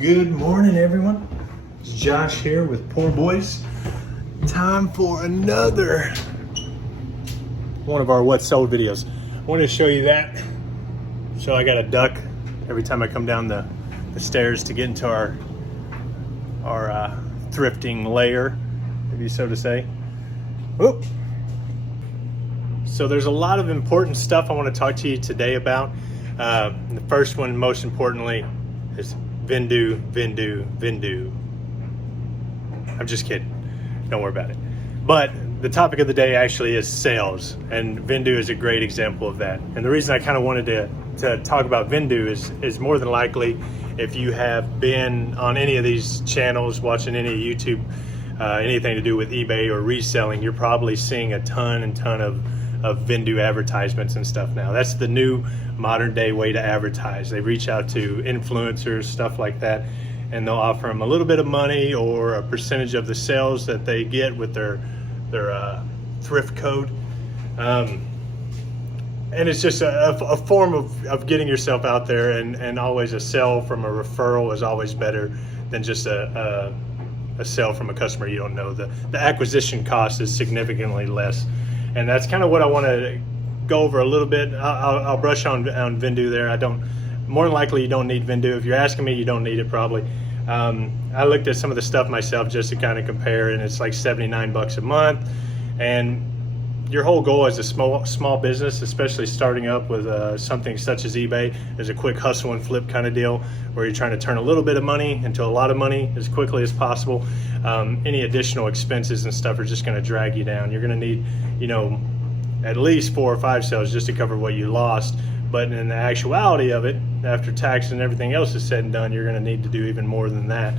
Good morning, everyone. It's Josh here with Poor Boys. Time for another one of our What Sold videos. I wanted to show you that. So I got a duck every time I come down the stairs to get into our thrifting lair, maybe so to say. Whoop. So there's a lot of important stuff I want to talk to you today about. The first one, most importantly, is Vendoo. I'm just kidding. Don't worry about it. But the topic of the day actually is sales, and Vendoo is a great example of that. And the reason I kind of wanted to talk about Vendoo is more than likely, if you have been on any of these channels, watching any YouTube, anything to do with eBay or reselling, you're probably seeing a ton of Vendoo advertisements and stuff now. That's the new modern day way to advertise. They reach out to influencers, stuff like that, and they'll offer them a little bit of money or a percentage of the sales that they get with their thrift code. And it's just a form of getting yourself out there, and always a sale from a referral is always better than just a sale from a customer you don't know. The acquisition cost is significantly less. And that's kind of what I want to go over a little bit. I'll brush on Vendoo there. More than likely you don't need Vendoo. If you're asking me, you don't need it probably. I looked at some of the stuff myself just to kind of compare, and it's like $79 a month. And your whole goal as a small business, especially starting up with something such as eBay, is a quick hustle and flip kind of deal, where you're trying to turn a little bit of money into a lot of money as quickly as possible. Any additional expenses and stuff are just going to drag you down. You're going to need, at least 4 or 5 sales just to cover what you lost. But in the actuality of it, after tax and everything else is said and done, you're going to need to do even more than that.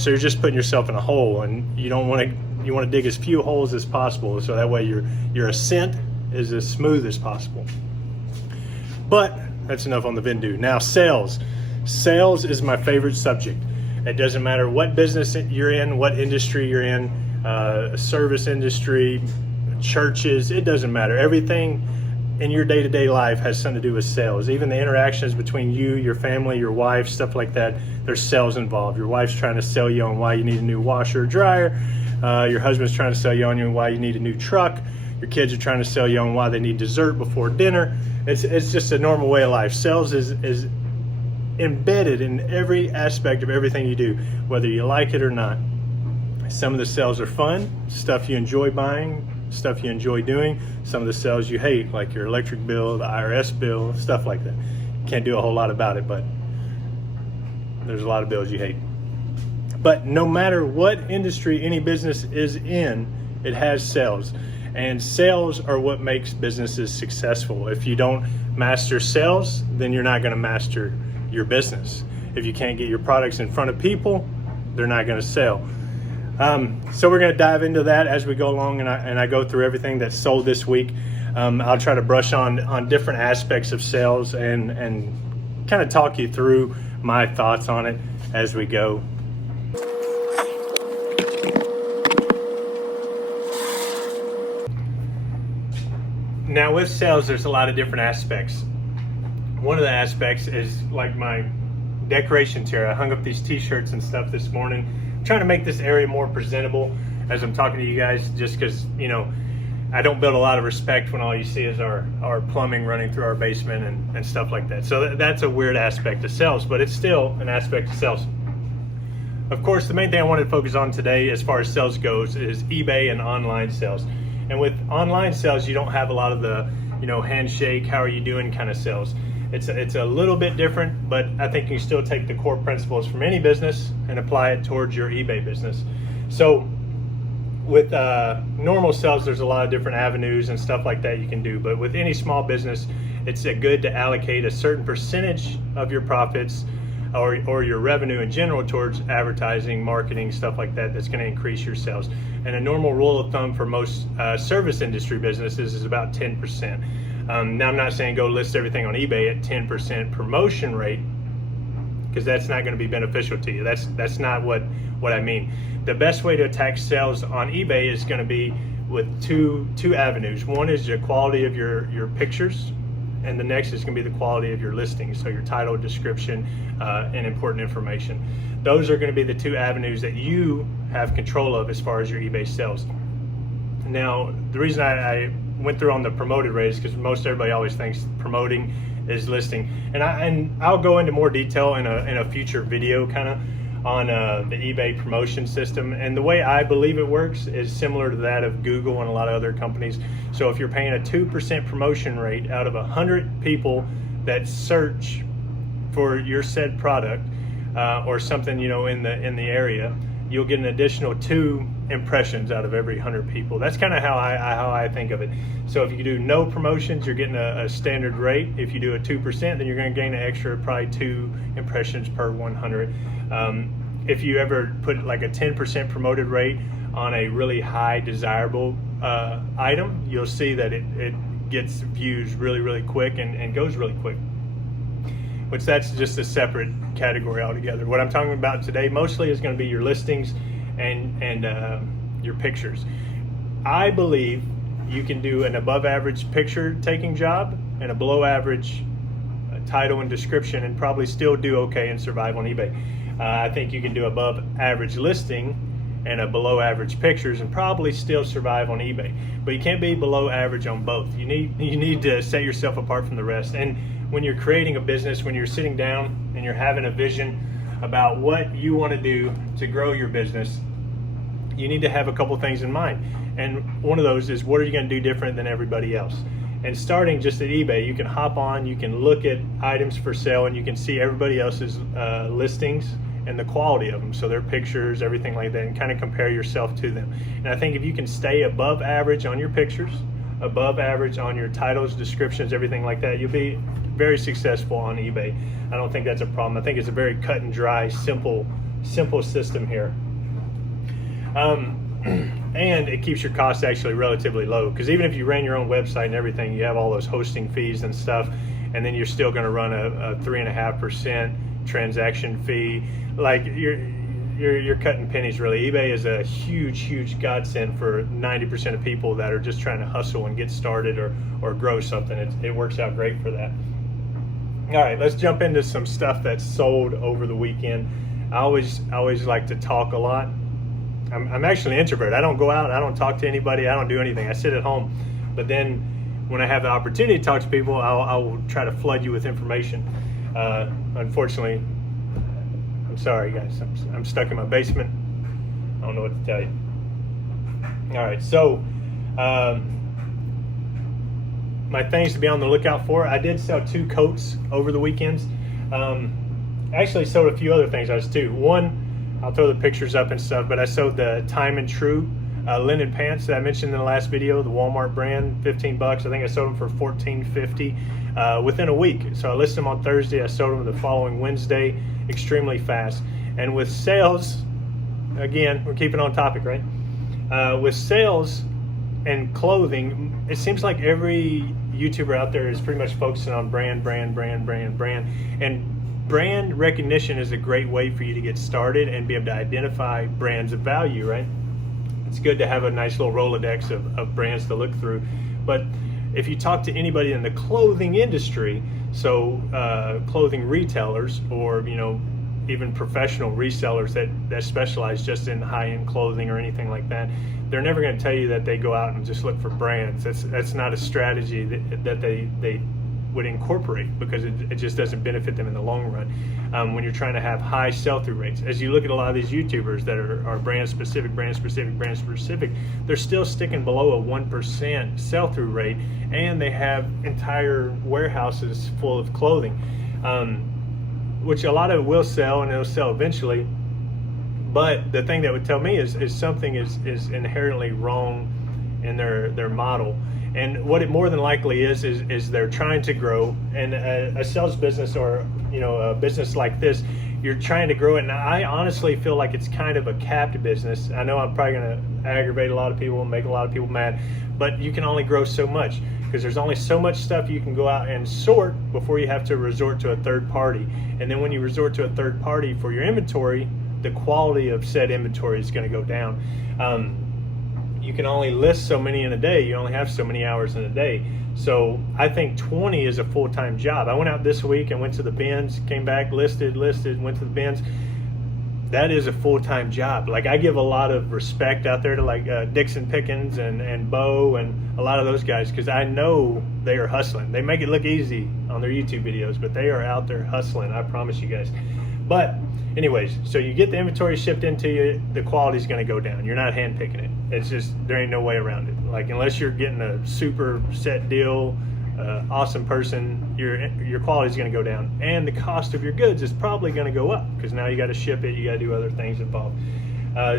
So you're just putting yourself in a hole, and you want to dig as few holes as possible, so that way your ascent is as smooth as possible. But that's enough on the Vendoo. Now sales. Sales is my favorite subject. It doesn't matter what business you're in, what industry you're in, service industry, churches, it doesn't matter. Everything in your day-to-day life has something to do with sales. Even the interactions between you, your family, your wife, stuff like that, there's sales involved. Your wife's trying to sell you on why you need a new washer or dryer. Your husband's trying to sell you on why you need a new truck. Your kids are trying to sell you on why they need dessert before dinner. It's just a normal way of life. Sales is embedded in every aspect of everything you do, whether you like it or not. Some of the sales are fun, stuff you enjoy buying, stuff you enjoy doing. Some of the sales you hate, like your electric bill, the IRS bill, stuff like that. Can't do a whole lot about it, but there's a lot of bills you hate. But no matter what industry any business is in, it has sales. And sales are what makes businesses successful. If you don't master sales, then you're not going to master your business. If you can't get your products in front of people, they're not going to sell. So we're going to dive into that as we go along, and I go through everything that's sold this week. I'll try to brush on different aspects of sales and kind of talk you through my thoughts on it as we go. Now with sales, there's a lot of different aspects. One of the aspects is like my decorations here. I hung up these t-shirts and stuff this morning, trying to make this area more presentable as I'm talking to you guys, just because, I don't build a lot of respect when all you see is our plumbing running through our basement and stuff like that. So that's a weird aspect of sales, but it's still an aspect of sales. Of course, the main thing I wanted to focus on today as far as sales goes is eBay and online sales. And with online sales, you don't have a lot of the, handshake, how are you doing kind of sales. It's a little bit different, but I think you can still take the core principles from any business and apply it towards your eBay business. So with normal sales, there's a lot of different avenues and stuff like that you can do. But with any small business, it's good to allocate a certain percentage of your profits or your revenue in general towards advertising, marketing, stuff like that, that's going to increase your sales. And a normal rule of thumb for most service industry businesses is about 10%. Now, I'm not saying go list everything on eBay at 10% promotion rate, because that's not going to be beneficial to you. That's not what I mean. The best way to attack sales on eBay is going to be with two avenues. One is the quality of your pictures, and the next is going to be the quality of your listing, so your title, description, and important information. Those are going to be the two avenues that you have control of as far as your eBay sales. Now, the reason I went through on the promoted rate is because most everybody always thinks promoting is listing, and I'll go into more detail in a future video kind of on the eBay promotion system. And the way I believe it works is similar to that of Google and a lot of other companies. So if you're paying a 2% promotion rate out of 100 people that search for your said product or something, you know, in the area, you'll get an additional 2 impressions out of every 100 people. That's kind of how I think of it. So if you do no promotions, you're getting a standard rate. If you do a 2%, then you're going to gain an extra probably 2 impressions per 100. If you ever put like a 10% promoted rate on a really high desirable item, you'll see that it gets views really quick and goes really quick, which that's just a separate category altogether. What I'm talking about today mostly is going to be your listings and your pictures. I believe you can do an above average picture taking job and a below average title and description and probably still do okay and survive on eBay. I think you can do above average listing and a below average pictures and probably still survive on eBay. But you can't be below average on both. You need to set yourself apart from the rest. And when you're creating a business, when you're sitting down and you're having a vision about what you want to do to grow your business, you need to have a couple things in mind. And one of those is, what are you going to do different than everybody else? And starting just at eBay, you can hop on, you can look at items for sale, and you can see everybody else's listings and the quality of them, so their pictures, everything like that, and kind of compare yourself to them. And I think if you can stay above average on your pictures, above average on your titles, descriptions, everything like that, you'll be very successful on eBay. I don't think that's a problem. I think it's a very cut and dry, simple system here. And it keeps your costs actually relatively low, because even if you ran your own website and everything, you have all those hosting fees and stuff, and then you're still going to run a 3.5% transaction fee. Like you're cutting pennies really. eBay is a huge godsend for 90% of people that are just trying to hustle and get started or grow something. It works out great for that. All right, let's jump into some stuff that's sold over the weekend. I always like to talk a lot. I'm actually an introvert. I don't go out, I don't talk to anybody, I don't do anything. I sit at home. But then when I have the opportunity to talk to people, I'll try to flood you with information. Unfortunately, I'm sorry guys, I'm stuck in my basement. I don't know what to tell you. All right, so my things to be on the lookout for. I did sell 2 coats over the weekends. Actually sold a few other things too. One, I'll throw the pictures up and stuff, but I sold the Time and True linen pants that I mentioned in the last video, the Walmart brand, $15. I think I sold them for $14.50 within a week. So I listed them on Thursday, I sold them the following Wednesday, extremely fast. And with sales, again, we're keeping on topic, right? With sales and clothing, it seems like every YouTuber out there is pretty much focusing on brand. And brand recognition is a great way for you to get started and be able to identify brands of value, right? It's good to have a nice little Rolodex of brands to look through. But if you talk to anybody in the clothing industry, so clothing retailers or, you know, even professional resellers that specialize just in high-end clothing or anything like that, they're never going to tell you that they go out and just look for brands. That's not a strategy that they would incorporate, because it just doesn't benefit them in the long run. When you're trying to have high sell-through rates, as you look at a lot of these YouTubers that are brand specific, they're still sticking below a 1% sell-through rate, and they have entire warehouses full of clothing, which a lot of it will sell, and it'll sell eventually. But the thing that would tell me is something is inherently wrong in their model. And what it more than likely is they're trying to grow, and a sales business, or, you know, a business like this, you're trying to grow it. And I honestly feel like it's kind of a capped business. I know I'm probably going to aggravate a lot of people and make a lot of people mad, but you can only grow so much, because there's only so much stuff you can go out and sort before you have to resort to a third party. And then when you resort to a third party for your inventory, the quality of said inventory is going to go down. You can only list so many in a day. You only have so many hours in a day. So I think 20 is a full-time job. I went out this week and went to the bins, came back, listed, went to the bins. That is a full-time job. Like, I give a lot of respect out there to like Dixon Pickens and Bo and a lot of those guys, because I know they are hustling. They make it look easy on their YouTube videos, but they are out there hustling, I promise you guys. But anyways, so you get the inventory shipped into you, the quality's going to go down. You're not hand picking it. It's just, there ain't no way around it. Like, unless you're getting a super set deal, awesome person, your quality's going to go down, and the cost of your goods is probably going to go up, because now you got to ship it, you got to do other things involved.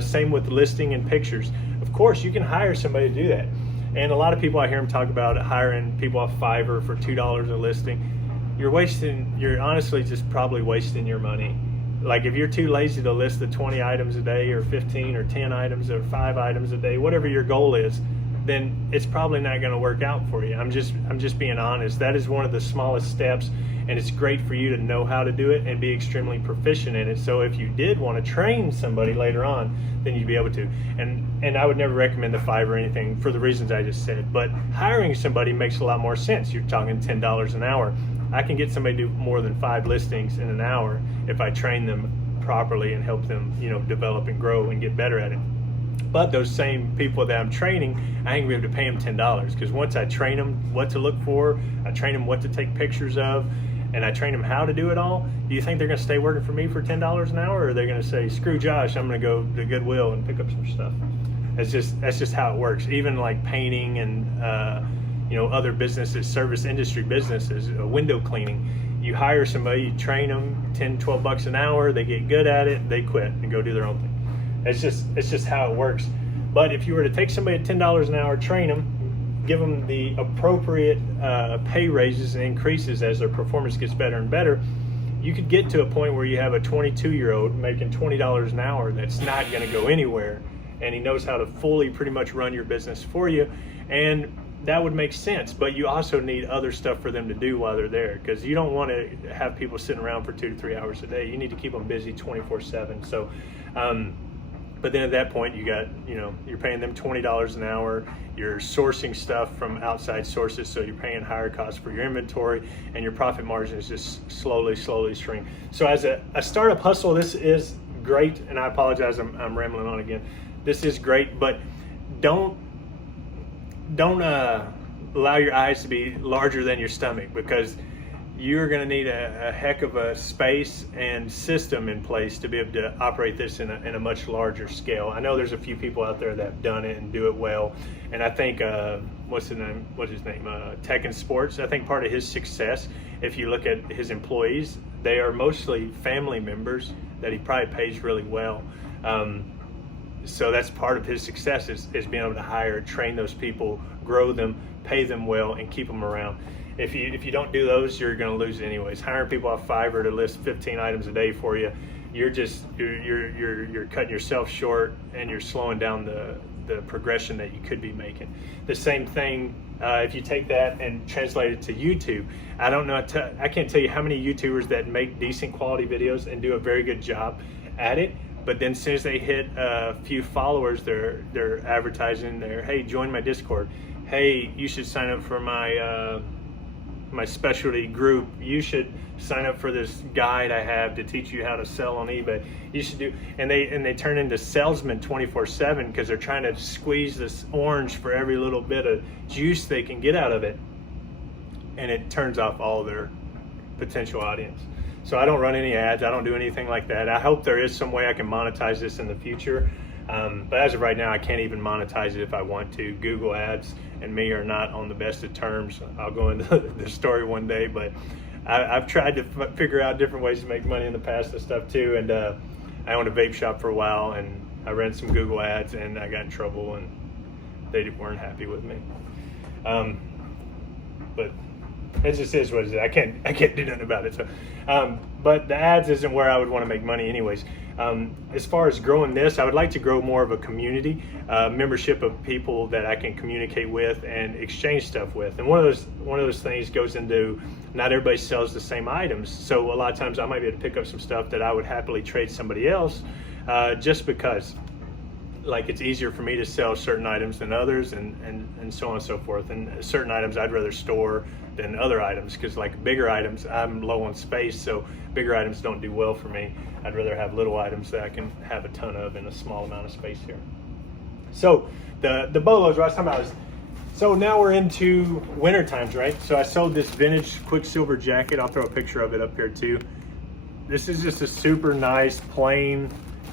Same with listing and pictures. Of course, you can hire somebody to do that, and a lot of people, I hear them talk about hiring people off Fiverr for $2 a listing. You're honestly just probably wasting your money. Like, if you're too lazy to list the 20 items a day, or 15 or 10 items or 5 items a day, whatever your goal is, then it's probably not going to work out for you. I'm just being honest. That is one of the smallest steps, and it's great for you to know how to do it and be extremely proficient in it. So if you did want to train somebody later on, then you'd be able to. And I would never recommend the Fiverr or anything for the reasons I just said. But hiring somebody makes a lot more sense. You're talking $10 an hour. I can get somebody to do more than 5 listings in an hour if I train them properly and help them, develop and grow and get better at it. But those same people that I'm training, I ain't gonna be able to pay them $10, because once I train them what to look for, I train them what to take pictures of, and I train them how to do it all, do you think they're gonna stay working for me for $10 an hour, or are they gonna say, screw Josh, I'm gonna go to Goodwill and pick up some stuff? That's just how it works. Even like painting and other businesses, service industry businesses, window cleaning. You hire somebody, you train them, $10-12 an hour, they get good at it, they quit and go do their own thing. It's just how it works. But if you were to take somebody at $10 an hour, train them, give them the appropriate pay raises and increases as their performance gets better and better, you could get to a point where you have a 22-year-old making $20 an hour that's not going to go anywhere, and he knows how to fully pretty much run your business for you, and that would make sense. But you also need other stuff for them to do while they're there, because you don't want to have people sitting around for 2 to 3 hours a day. You need to keep them busy 24/7. So but then at that point, you got, you're paying them $20 an hour, you're sourcing stuff from outside sources, so you're paying higher costs for your inventory, and your profit margin is just slowly shrink. So as a startup hustle, this is great, and I apologize, I'm rambling on again. This is great, but don't allow your eyes to be larger than your stomach, because you're going to need a heck of a space and system in place to be able to operate this in a much larger scale. I know there's a few people out there that have done it and do it well, and I think what's his name, Tech and Sports, I think part of his success, if you look at his employees, they are mostly family members that he probably pays really well. So that's part of his success, is being able to hire, train those people, grow them, pay them well, and keep them around. If you don't do those, you're going to lose anyways. Hiring people off Fiverr to list 15 items a day for you, you're cutting yourself short, and you're slowing down the progression that you could be making. The same thing if you take that and translate it to YouTube. I can't tell you how many YouTubers that make decent quality videos and do a very good job at it, but then as soon as they hit a few followers, they're advertising hey, join my Discord. Hey, you should sign up for my specialty group. You should sign up for this guide I have to teach you how to sell on eBay. You should do, and they turn into salesmen 24/7, because they're trying to squeeze this orange for every little bit of juice they can get out of it, and it turns off all their potential audience. So I don't run any ads. I don't do anything like that. I hope there is some way I can monetize this in the future. But as of right now, I can't even monetize it if I want to. Google Ads and me are not on the best of terms. I'll go into the story one day, but I've tried to figure out different ways to make money in the past and stuff too. And I owned a vape shop for a while, and I ran some Google Ads, and I got in trouble, and they weren't happy with me. But it just is what it is. I can't do nothing about it. So, but the ads isn't where I would want to make money anyways. As far as growing this, I would like to grow more of a community, membership of people that I can communicate with and exchange stuff with. And one of those things goes into, not everybody sells the same items. So a lot of times I might be able to pick up some stuff that I would happily trade somebody else, just because. like it's easier for me to sell certain items than others, and so on and so forth. And certain items I'd rather store than other items, because like bigger items, I'm low on space, so bigger items don't do well for me. I'd rather have little items that I can have a ton of in a small amount of space here. So the bolos, what I was talking about is, so now we're into winter times, right? So I sold this vintage Quicksilver jacket. I'll throw a picture of it up here too. This is just a super nice, plain,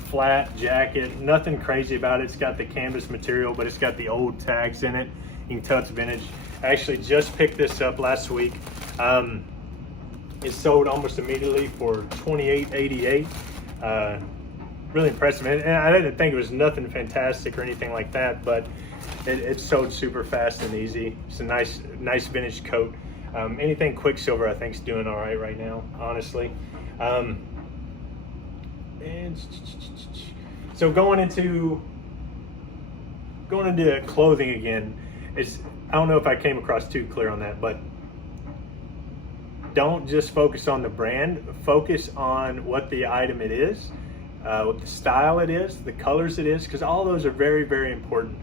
flat jacket. Nothing crazy about it. It's got the canvas material, but it's got the old tags in it. You can tell it's vintage. I actually just picked this up last week. It sold almost immediately for $28.88. Really impressive. And I didn't think it was nothing fantastic or anything like that, but it sold super fast and easy. It's a nice vintage coat. Anything Quicksilver I think is doing all right now, honestly. And so going into clothing again, I don't know if I came across too clear on that, but don't just focus on the brand, focus on what the item it is, what the style it is, the colors it is, because all those are very, very important.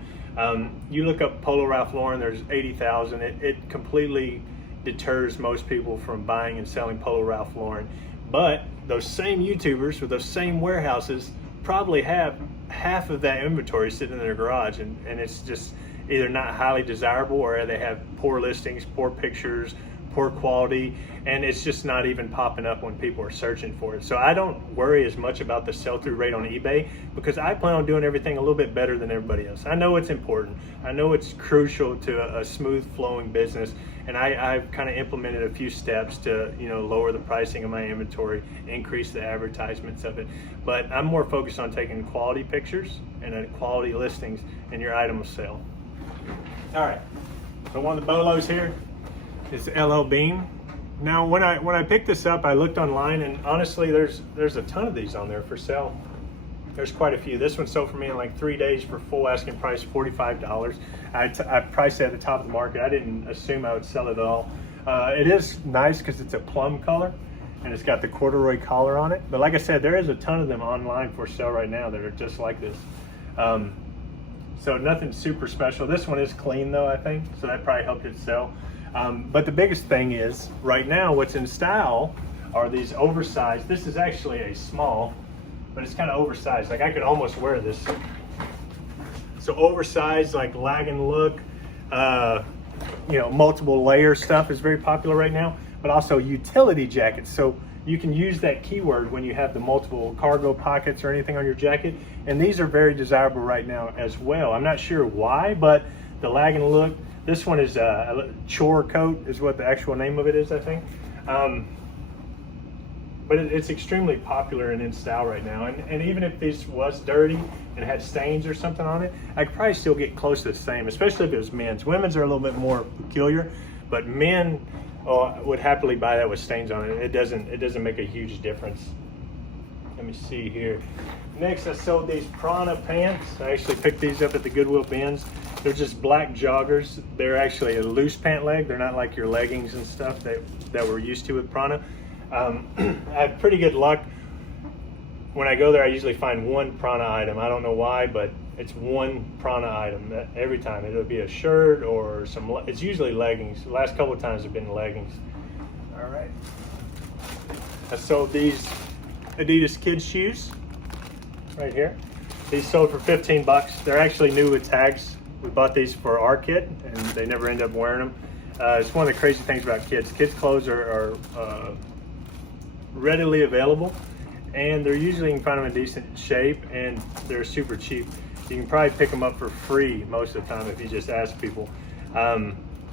You look up Polo Ralph Lauren, there's 80,000. It completely deters most people from buying and selling Polo Ralph Lauren. But those same YouTubers with those same warehouses probably have half of that inventory sitting in their garage, and it's just either not highly desirable, or they have poor listings, poor pictures, poor quality, and it's just not even popping up when people are searching for it. So I don't worry as much about the sell-through rate on eBay, because I plan on doing everything a little bit better than everybody else. I know it's important. I know it's crucial to a smooth flowing business, and I've kind of implemented a few steps to, lower the pricing of my inventory, increase the advertisements of it. But I'm more focused on taking quality pictures and quality listings, and your item will sell. All right, so one of the bolos here is LL Bean. Now, when I picked this up, I looked online, and honestly, there's a ton of these on there for sale. There's quite a few. This one sold for me in like 3 days for full asking price, $45. I priced it at the top of the market. I didn't assume I would sell it at all. It is nice because it's a plum color, and it's got the corduroy collar on it. But like I said, there is a ton of them online for sale right now that are just like this. So nothing super special. This one is clean though, I think, so that probably helped it sell. But the biggest thing is, right now, what's in style are these oversized. This is actually a small, but it's kind of oversized. Like I could almost wear this. So oversized, like lagging look, multiple layer stuff is very popular right now, but also utility jackets. So you can use that keyword when you have the multiple cargo pockets or anything on your jacket. And these are very desirable right now as well. I'm not sure why, but the lagging look, this one is a chore coat is what the actual name of it is, I think. But it's extremely popular and in style right now. And even if this was dirty and had stains or something on it, I could probably still get close to the same, especially if it was men's. Women's are a little bit more peculiar, but men would happily buy that with stains on it. It doesn't make a huge difference. Let me see here. Next, I sold these Prana pants. I actually picked these up at the Goodwill bins. They're just black joggers. They're actually a loose pant leg. They're not like your leggings and stuff that we're used to with Prana. I have pretty good luck. When I go there, I usually find one Prana item. I don't know why, but it's one Prana item every time. It'll be a shirt or it's usually leggings. The last couple of times have been leggings. All right. I sold these Adidas kids shoes right here. These sold for 15 bucks. They're actually new with tags. We bought these for our kid, and they never end up wearing them. It's one of the crazy things about kids. Kids' clothes are readily available, and they're usually, you can find them in decent shape, and they're super cheap. You can probably pick them up for free most of the time if you just ask people,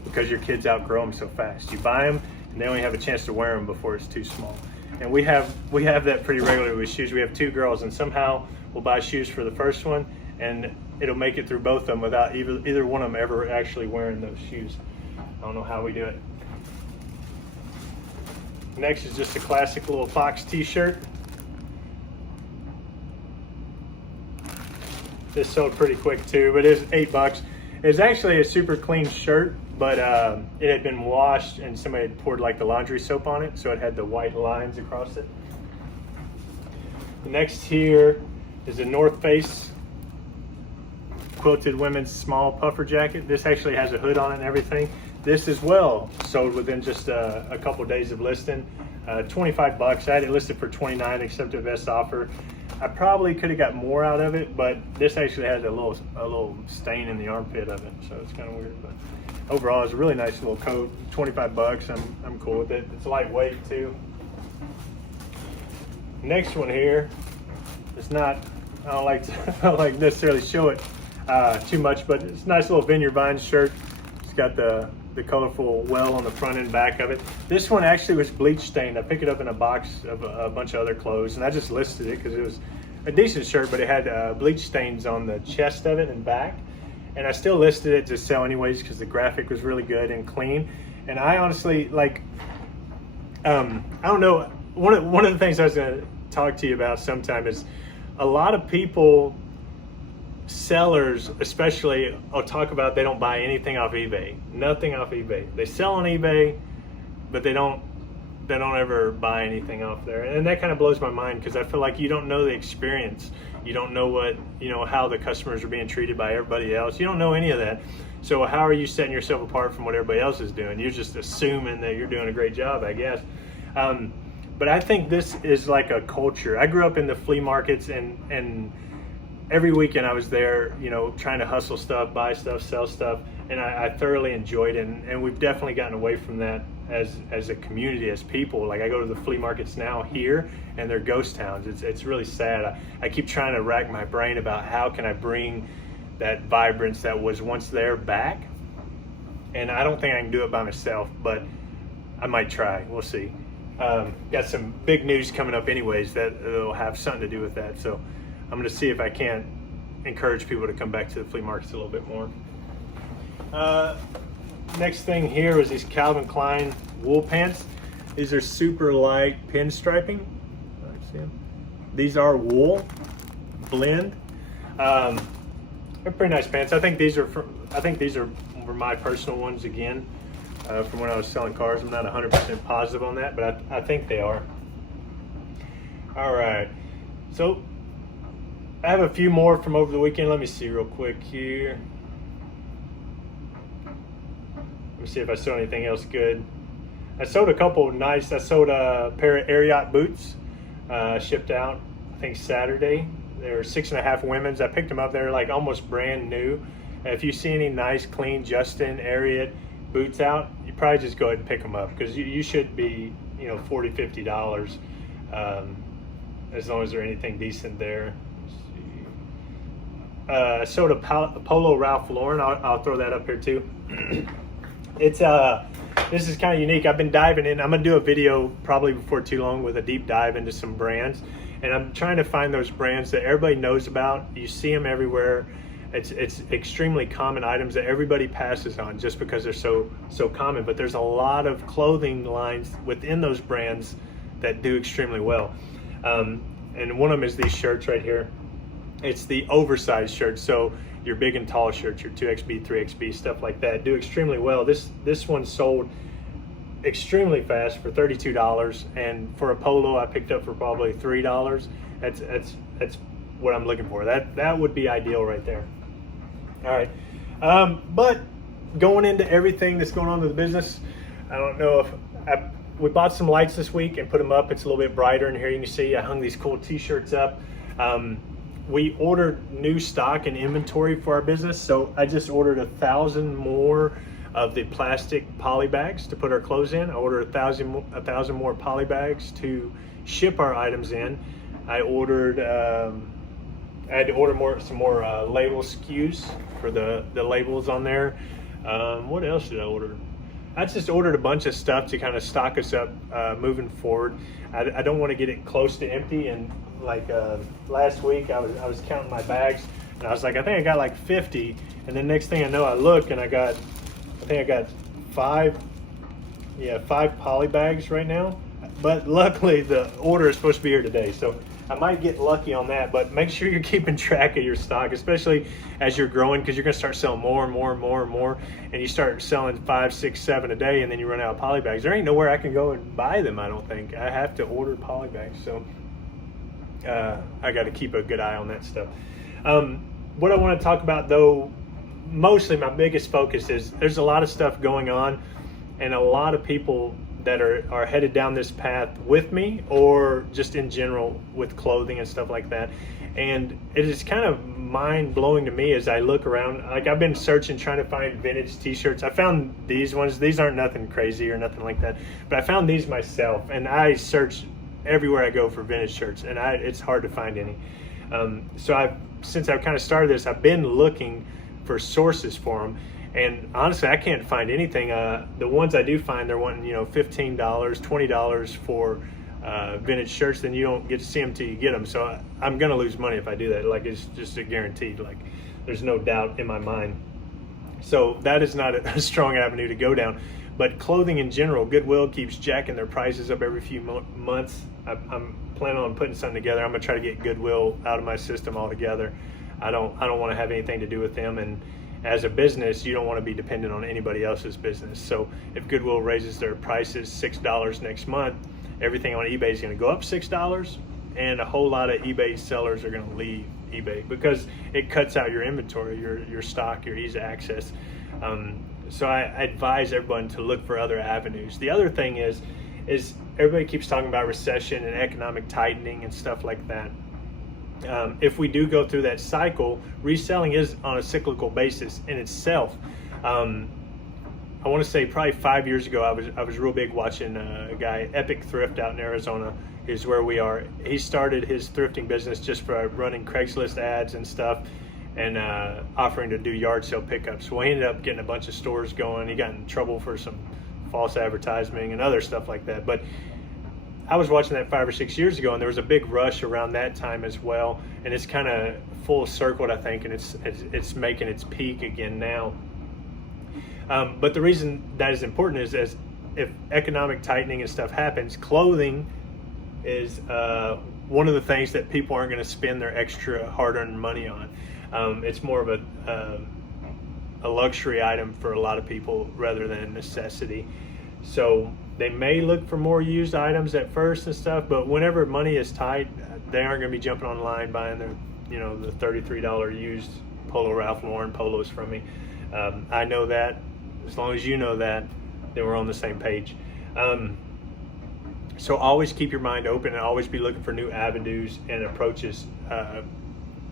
because your kids outgrow them so fast. You buy them, and they only have a chance to wear them before it's too small. And we have that pretty regularly with shoes. We have 2 girls, and somehow we'll buy shoes for the first one, and it'll make it through both of them without either one of them ever actually wearing those shoes. I don't know how we do it. Next is just a classic little Fox t-shirt. This sold pretty quick too, but it's 8 bucks. It's actually a super clean shirt, but it had been washed and somebody had poured like the laundry soap on it, so it had the white lines across it. The next here is a North Face quilted women's small puffer jacket. This actually has a hood on it and everything. This as well sold within just a couple days of listing. 25 bucks. I had it listed for 29, accepted best offer. I probably could have got more out of it, but this actually has a little stain in the armpit of it, so it's kind of weird. But overall, it's a really nice little coat. 25 bucks. I'm cool with it. It's lightweight too. Next one here. It's not. I don't like necessarily show it too much, but it's a nice little Vineyard Vines shirt. It's got the colorful well on the front and back of it. This one actually was bleach stained. I picked it up in a box of a bunch of other clothes, and I just listed it because it was a decent shirt, but it had bleach stains on the chest of it and back. And I still listed it to sell anyways because the graphic was really good and clean. And I honestly, like, I don't know, one of the things I was gonna talk to you about sometime is a lot of people, sellers especially, will talk about they don't buy anything off eBay, nothing off eBay. They sell on eBay, but they don't ever buy anything off there. And that kind of blows my mind because I feel like you don't know the experience. You don't know how the customers are being treated by everybody else. You don't know any of that. So how are you setting yourself apart from what everybody else is doing? You're just assuming that you're doing a great job, I guess. But I think this is like a culture. I grew up in the flea markets, and every weekend I was there, trying to hustle stuff, buy stuff, sell stuff, and I thoroughly enjoyed it. And we've definitely gotten away from that as a community, as people. Like, I go to the flea markets now here, and they're ghost towns. It's really sad. I keep trying to rack my brain about how can I bring that vibrance that was once there back. And I don't think I can do it by myself, but I might try. We'll see. Got some big news coming up anyways that will have something to do with that. So I'm going to see if I can't encourage people to come back to the flea markets a little bit more. Next thing here is these Calvin Klein wool pants. These are super light pinstriping. See them? These are wool blend. They're pretty nice pants. I think these are were my personal ones again, from when I was selling cars. I'm not 100% positive on that, but I think they are. All right, so I have a few more from over the weekend. Let me see real quick here. Let me see if I sold anything else good. I sold a couple nice. I sold a pair of Ariat boots, shipped out, I think Saturday. They were 6.5 women's. I picked them up. They're like almost brand new. And if you see any nice, clean Justin Ariat boots out, you probably just go ahead and pick them up because you should be, $40, $50, as long as there's anything decent there. I sold a Polo Ralph Lauren. I'll throw that up here too. It's this is kind of unique. I've been diving in. I'm gonna do a video probably before too long with a deep dive into some brands, and I'm trying to find those brands that everybody knows about. You see them everywhere. It's extremely common items that everybody passes on just because they're so common. But there's a lot of clothing lines within those brands that do extremely well. And one of them is these shirts right here. It's the oversized shirts. So your big and tall shirts, your 2XB, 3XB, stuff like that, do extremely well. This one sold extremely fast for $32, and for a polo I picked up for probably $3. That's what I'm looking for. That would be ideal right there. All right, but going into everything that's going on in the business, I don't know if we bought some lights this week and put them up. It's a little bit brighter in here. You can see I hung these cool t-shirts up. We ordered new stock and inventory for our business, so I just ordered 1,000 more of the plastic poly bags to put our clothes in. I ordered 1,000 more poly bags to ship our items in. I ordered I had to order some more label SKUs for the labels on there. What else did I order? I just ordered a bunch of stuff to kind of stock us up moving forward. I don't want to get it close to empty. And like last week, I was counting my bags, and I was like, I think I got like 50. And then next thing I know, I look and I think I got 5 poly bags right now. But luckily, the order is supposed to be here today, so I might get lucky on that. But make sure you're keeping track of your stock, especially as you're growing, because you're going to start selling more and more and more and more, and you start selling 5, 6, 7 a day, and then you run out of poly bags. There ain't nowhere I can go and buy them. I don't think I have to order poly bags, so I got to keep a good eye on that stuff. what I want to talk about, though, mostly my biggest focus is there's a lot of stuff going on, and a lot of people that are headed down this path with me, or just in general with clothing and stuff like that. And it is kind of mind-blowing to me as I look around. Like, I've been searching, trying to find vintage t-shirts. I found these ones. These aren't nothing crazy or nothing like that, but I found these myself, and I search everywhere I go for vintage shirts, and it's hard to find any. So since I've kind of started this, I've been looking for sources for them, and honestly, I can't find anything. The ones I do find, they're wanting, $15, $20 for vintage shirts. Then you don't get to see them till you get them. So I'm gonna lose money if I do that. Like, it's just a guaranteed. Like, there's no doubt in my mind. So that is not a strong avenue to go down. But clothing in general, Goodwill keeps jacking their prices up every few months. I'm planning on putting something together. I'm gonna try to get Goodwill out of my system altogether. I don't want to have anything to do with them. And as a business, you don't want to be dependent on anybody else's business. So if Goodwill raises their prices $6 next month, everything on eBay is going to go up $6, and a whole lot of eBay sellers are going to leave eBay because it cuts out your inventory, your stock, your ease of access. So I advise everyone to look for other avenues. The other thing is everybody keeps talking about recession and economic tightening and stuff like that. If we do go through that cycle, reselling is on a cyclical basis in itself. I want to say probably 5 years ago, I was real big watching a guy, Epic Thrift, out in Arizona, is where we are. He started his thrifting business just for running Craigslist ads and stuff, and offering to do yard sale pickups. Well, he ended up getting a bunch of stores going. He got in trouble for some false advertising and other stuff like that. But I was watching that 5 or 6 years ago, and there was a big rush around that time as well. And it's kind of full circled, I think, and it's making its peak again now. But the reason that is important is, as if economic tightening and stuff happens, clothing is one of the things that people aren't going to spend their extra hard-earned money on. It's more of a luxury item for a lot of people rather than a necessity. So they may look for more used items at first and stuff, but whenever money is tight, they aren't going to be jumping online buying their, the $33 used Polo Ralph Lauren polos from me. I know that. As long as you know that, then we're on the same page. So always keep your mind open and always be looking for new avenues and approaches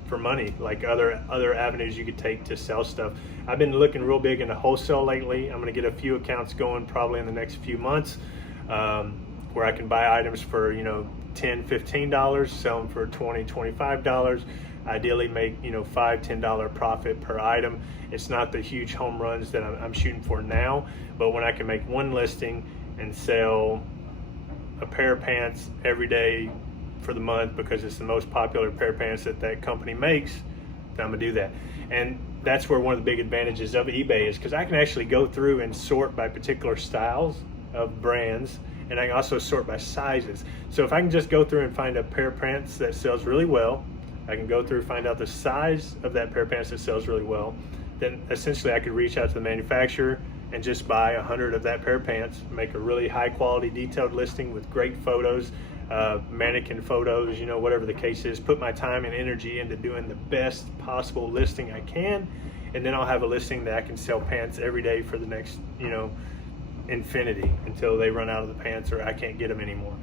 for money, like other avenues you could take to sell stuff. I've been looking real big into wholesale lately. I'm going to get a few accounts going probably in the next few months, where I can buy items for $10, $15, sell them for $20, $25. Ideally make $5, $10 profit per item. It's not the huge home runs that I'm shooting for now, but when I can make one listing and sell a pair of pants every day for the month because it's the most popular pair of pants that company makes, then I'm gonna do that. And that's where one of the big advantages of eBay is, because I can actually go through and sort by particular styles of brands, and I can also sort by sizes. So if I can just go through and find a pair of pants that sells really well, I can go through and find out the size of that pair of pants that sells really well, then essentially I could reach out to the manufacturer and just buy 100 of that pair of pants, make a really high quality detailed listing with great photos, mannequin photos, whatever the case is, put my time and energy into doing the best possible listing I can, and then I'll have a listing that I can sell pants every day for the next, infinity, until they run out of the pants or I can't get them anymore,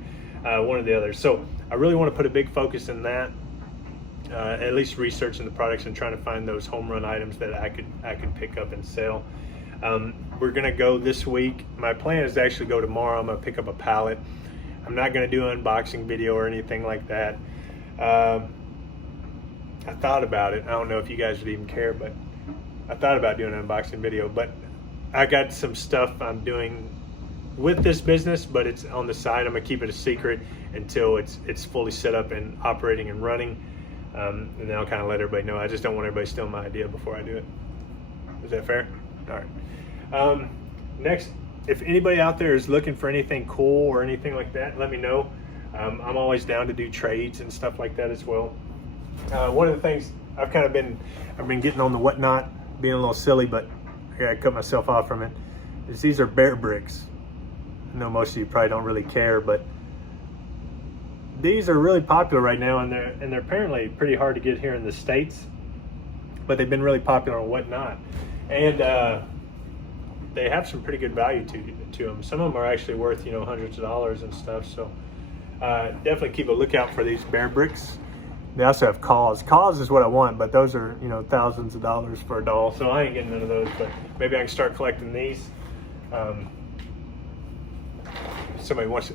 one or the other. So I really want to put a big focus in that. At least researching the products and trying to find those home run items that I could pick up and sell. We're gonna go this week. My plan is to actually go tomorrow. I'm gonna pick up a pallet. I'm not gonna do an unboxing video or anything like that. I thought about it. I don't know if you guys would even care, but I thought about doing an unboxing video. But I got some stuff I'm doing with this business, but it's on the side. I'm gonna keep it a secret until it's fully set up and operating and running. And then I'll kind of let everybody know. I just don't want everybody stealing my idea before I do it. Is that fair? All right. Next, if anybody out there is looking for anything cool or anything like that, let me know. I'm always down to do trades and stuff like that as well. One of the things I've been getting on the whatnot, being a little silly, but I gotta cut myself off from it, is these are bear bricks. I know most of you probably don't really care, but these are really popular right now, and they're apparently pretty hard to get here in the States. but they've been really popular on Whatnot, and they have some pretty good value to them. Some of them are actually worth, you know, hundreds of dollars and stuff. So definitely keep a lookout for these bear bricks. They also have caws. Caws is what I want, but those are, you know, thousands of dollars for a doll. So I ain't getting none of those, but maybe I can start collecting these.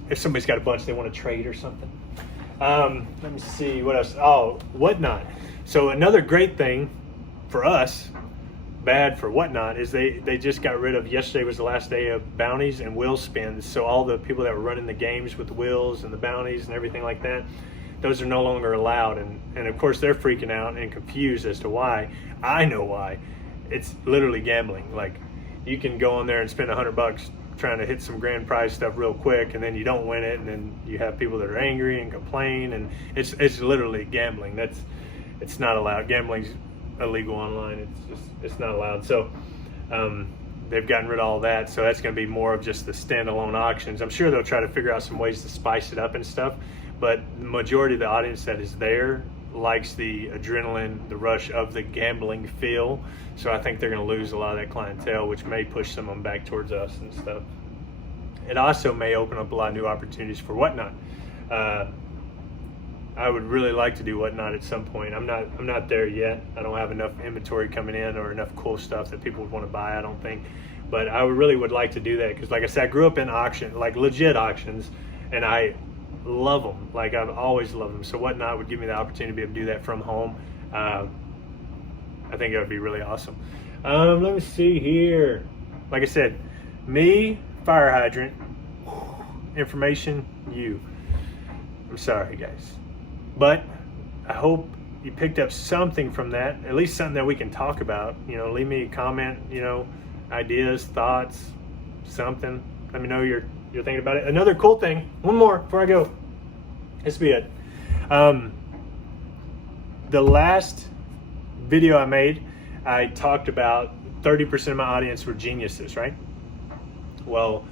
If somebody's got a bunch they want to trade or something. Let me see what else. Oh, Whatnot. So another great thing for us, bad for Whatnot, is they just got rid of, yesterday was the last day of bounties and wheel spins. So all the people that were running the games with the wheels and the bounties and everything like that, those are no longer allowed. And of course they're freaking out and confused as to why. I know why. It's literally gambling. Like, you can go on there and spend $100 trying to hit some grand prize stuff real quick, and then you don't win it, and then you have people that are angry and complain, and it's literally gambling. It's not allowed. Gambling's illegal online. It's not allowed. So they've gotten rid of all that. So that's going to be more of just the standalone auctions. I'm sure they'll try to figure out some ways to spice it up and stuff, but the majority of the audience that is there likes the adrenaline, the rush of the gambling feel. So I think they're going to lose a lot of that clientele, which may push some of them back towards us and stuff. It also may open up a lot of new opportunities for Whatnot. I would really like to do Whatnot at some point. I'm not there yet. I don't have enough inventory coming in or enough cool stuff that people would want to buy, I don't think. But I really would like to do that, because like I said, I grew up in auction, like legit auctions, and I love them. Like, I've always loved them. So Whatnot would give me the opportunity to be able to do that from home. I think it would be really awesome. Let me see here. Like I said, me, fire hydrant, information, you. I'm sorry, guys. But I hope you picked up something from that, at least something that we can talk about. You know, leave me a comment, you know, ideas, thoughts, something. Let me know you're thinking about it. Another cool thing, one more before I go. This will be it. The last video I made, I talked about 30% of my audience were geniuses, right? Well,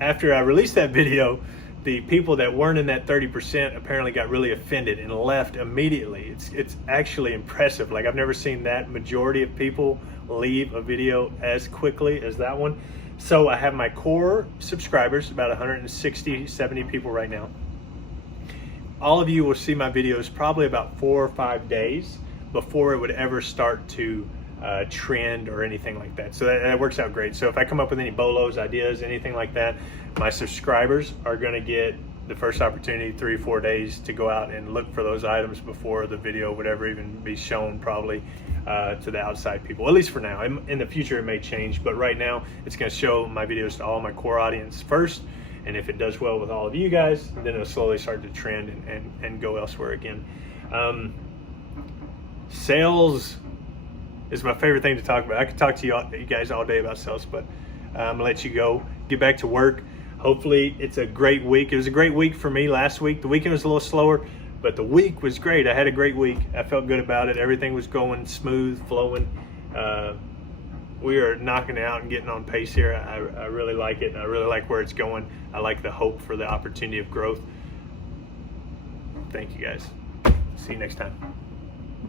after I released that video, the people that weren't in that 30% apparently got really offended and left immediately. It's actually impressive. Like, I've never seen that majority of people leave a video as quickly as that one. So I have my core subscribers, about 160, 70 people right now. All of you will see my videos probably about 4 or 5 days before it would ever start to trend or anything like that. So that works out great. So if I come up with any bolos, ideas, anything like that, my subscribers are going to get the first opportunity 3 or 4 days to go out and look for those items before the video would ever even be shown, probably to the outside people, at least for now. In the future it may change, but right now it's going to show my videos to all my core audience first, and if it does well with all of you guys, then it'll slowly start to trend and go elsewhere again. Sales is my favorite thing to talk about. I could talk to you guys all day about sales, but I'm gonna let you go, get back to work. Hopefully it's a great week. It was a great week for me last week. The weekend was a little slower, but the week was great. I had a great week. I felt good about it. Everything was going smooth, flowing. We are knocking it out and getting on pace here. I really like it. I really like where it's going. I like the hope for the opportunity of growth. Thank you guys. See you next time.